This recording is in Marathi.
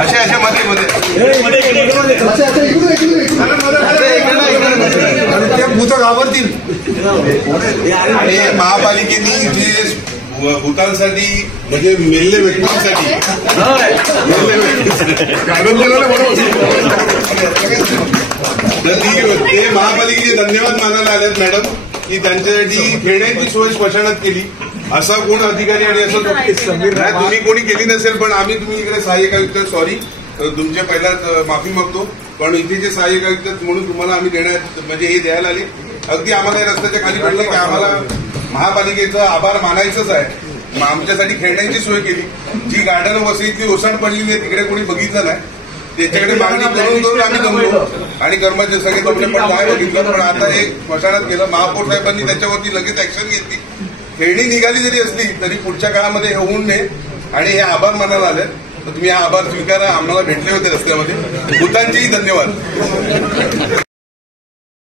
अशा मध्ये भूत घाबरतील. आणि महापालिकेने जे भूतांसाठी म्हणजे मेल्ले व्यक्तींसाठी ते महापालिकेचे धन्यवाद मानायला आलेत मॅडम की त्यांच्यासाठी खेळण्याची सोय स्मशानात केली. असा कोण अधिकारी आणि असं तुम्ही कोणी केली नसेल, पण आम्ही तुम्ही इकडे सहाय्यक आयुक्त सॉरी तुमच्या पहिल्याच माफी मागतो, पण इथे जे सहाय्यक आयुक्त म्हणून तुम्हाला आम्ही देण्यात म्हणजे हे द्यायला आले. अगदी आम्हाला रस्त्याच्या खाली पडलं की आम्हाला महापालिकेचा आभार मानायचंच आहे. आमच्यासाठी खेळण्याची सोय केली. जी गार्डन वसईतली ओसाड पडलेली आहे तिकडे कोणी बघितलं नाही. त्याच्याकडे मागणी करून करून आम्ही जमलो आणि कर्मचारी सगळे जमले, पण नाही बघितलं. पण आता हे स्मशानात गेलं. महापौर साहेबांनी त्याच्यावरती लगेच ऍक्शन घेतली. खेळणी निघाली जरी असली तरी पुढच्या काळामध्ये होऊन नये आणि हे आभार मानायला आले. तर तुम्ही हा आभार स्वीकारा. आम्हाला भेटले होते रस्त्यामध्ये. भूतांचेही धन्यवाद.